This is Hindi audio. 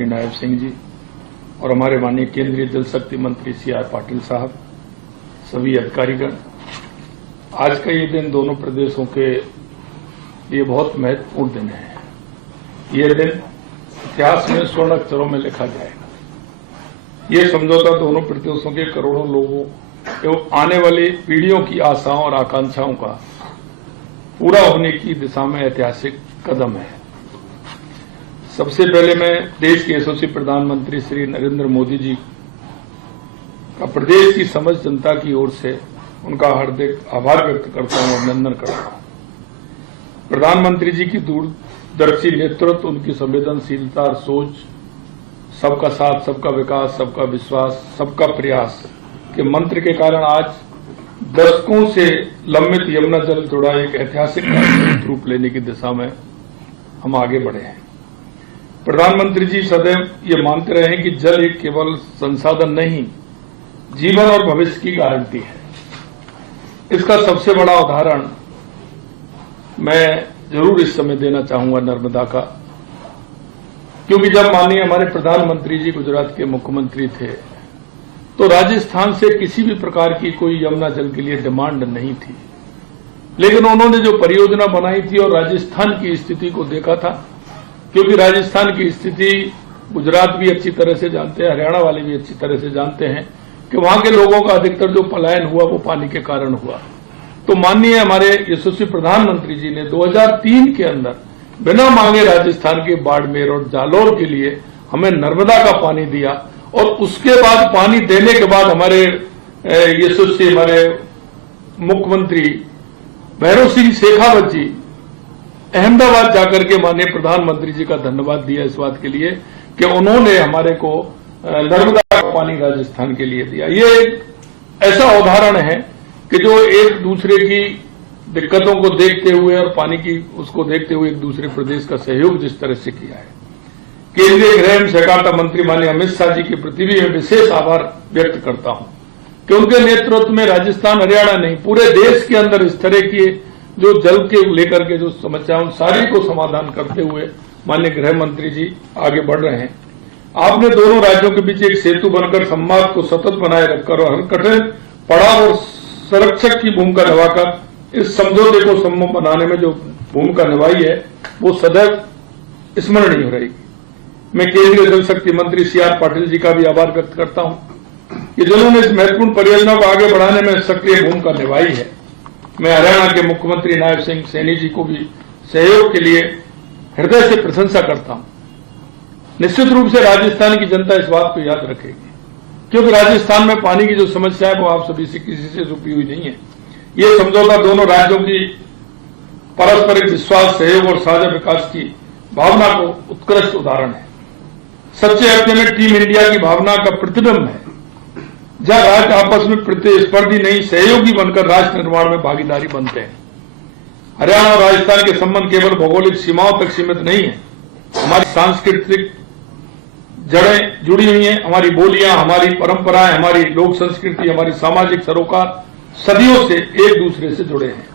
मंत्री नायब सिंह जी और हमारे माननीय केंद्रीय जल शक्ति मंत्री CR पाटिल साहब, सभी अधिकारीगण, आज का ये दिन दोनों प्रदेशों के लिए बहुत महत्वपूर्ण दिन है। ये दिन इतिहास में स्वर्ण अक्षरों में लिखा जाएगा। ये समझौता दोनों प्रदेशों के करोड़ों लोगों एवं आने वाली पीढ़ियों की आशाओं और आकांक्षाओं का पूरा होने की दिशा में ऐतिहासिक कदम है। सबसे पहले मैं देश के यशस्वी प्रधानमंत्री श्री नरेंद्र मोदी जी का प्रदेश की समस्त जनता की ओर से उनका हार्दिक आभार व्यक्त करता हूं, अभिनंदन करता हूं। प्रधानमंत्री जी की दूरदर्शी नेतृत्व, उनकी संवेदनशीलता और सोच, सबका साथ, सबका विकास, सबका विश्वास, सबका प्रयास के मंत्र के कारण आज दशकों से लंबित यमुना जल जोड़ा एक ऐतिहासिक रूप लेने की दिशा में हम आगे बढ़े हैं। प्रधानमंत्री जी सदैव ये मानते रहे हैं कि जल एक केवल संसाधन नहीं, जीवन और भविष्य की गारंटी है। इसका सबसे बड़ा उदाहरण मैं जरूर इस समय देना चाहूंगा नर्मदा का, क्योंकि जब माननीय हमारे प्रधानमंत्री जी गुजरात के मुख्यमंत्री थे तो राजस्थान से किसी भी प्रकार की कोई यमुना जल के लिए डिमांड नहीं थी, लेकिन उन्होंने जो परियोजना बनाई थी और राजस्थान की स्थिति को देखा था, क्योंकि राजस्थान की स्थिति गुजरात भी अच्छी तरह से जानते हैं, हरियाणा वाले भी अच्छी तरह से जानते हैं कि वहां के लोगों का अधिकतर जो पलायन हुआ वो पानी के कारण हुआ। तो माननीय हमारे यशस्वी प्रधानमंत्री जी ने 2003 के अंदर बिना मांगे राजस्थान के बाड़मेर और जालौर के लिए हमें नर्मदा का पानी दिया, और उसके बाद पानी देने के बाद हमारे यशस्वी हमारे मुख्यमंत्री भैरव सिंह शेखावत जी अहमदाबाद जाकर के माननीय प्रधानमंत्री जी का धन्यवाद दिया इस बात के लिए कि उन्होंने हमारे को नर्मदा का पानी राजस्थान के लिए दिया। ये एक ऐसा उदाहरण है कि जो एक दूसरे की दिक्कतों को देखते हुए और पानी की उसको देखते हुए एक दूसरे प्रदेश का सहयोग जिस तरह से किया है। केंद्रीय गृह एवं सहकारिता मंत्री माननीय अमित शाह जी के प्रति भी मैं विशेष आभार व्यक्त करता हूं कि उनके नेतृत्व में राजस्थान, हरियाणा नहीं, पूरे देश के अंदर इस तरह की जो जल के लेकर के जो समस्याओं सारी को समाधान करते हुए माननीय गृह मंत्री जी आगे बढ़ रहे हैं। आपने दोनों राज्यों के बीच एक सेतु बनकर संवाद को सतत बनाए रखकर और हर कठिन पड़ाव और संरक्षक की भूमिका निभाकर इस समझौते को संभव बनाने में जो भूमिका निभाई है वो सदैव स्मरणीय रहेगी। मैं केंद्रीय जल शक्ति मंत्री CR पाटिल जी का भी आभार व्यक्त करता हूं कि जिन्होंने इस महत्वपूर्ण परियोजना को आगे बढ़ाने में सक्रिय भूमिका निभाई है। मैं हरियाणा के मुख्यमंत्री नायब सिंह सैनी जी को भी सहयोग के लिए हृदय से प्रशंसा करता हूं। निश्चित रूप से राजस्थान की जनता इस बात को याद रखेगी, क्योंकि राजस्थान में पानी की जो समस्या है वो आप सभी से किसी से छुपी हुई नहीं है। ये समझौता दोनों राज्यों की पारस्परिक विश्वास, सहयोग और साझा विकास की भावना को उत्कृष्ट उदाहरण है। सच्चे अर्थ में टीम इंडिया की भावना का प्रतिबिंब है, जहां राज्य आपस में प्रतिस्पर्धी नहीं, सहयोगी बनकर राष्ट्र निर्माण में भागीदारी बनते हैं। हरियाणा और राजस्थान के संबंध केवल भौगोलिक सीमाओं तक सीमित नहीं है, हमारी सांस्कृतिक जड़ें जुड़ी हुई हैं, हमारी बोलियां, हमारी परंपराएं, हमारी लोक संस्कृति, हमारी सामाजिक सरोकार सदियों से एक दूसरे से जुड़े हैं।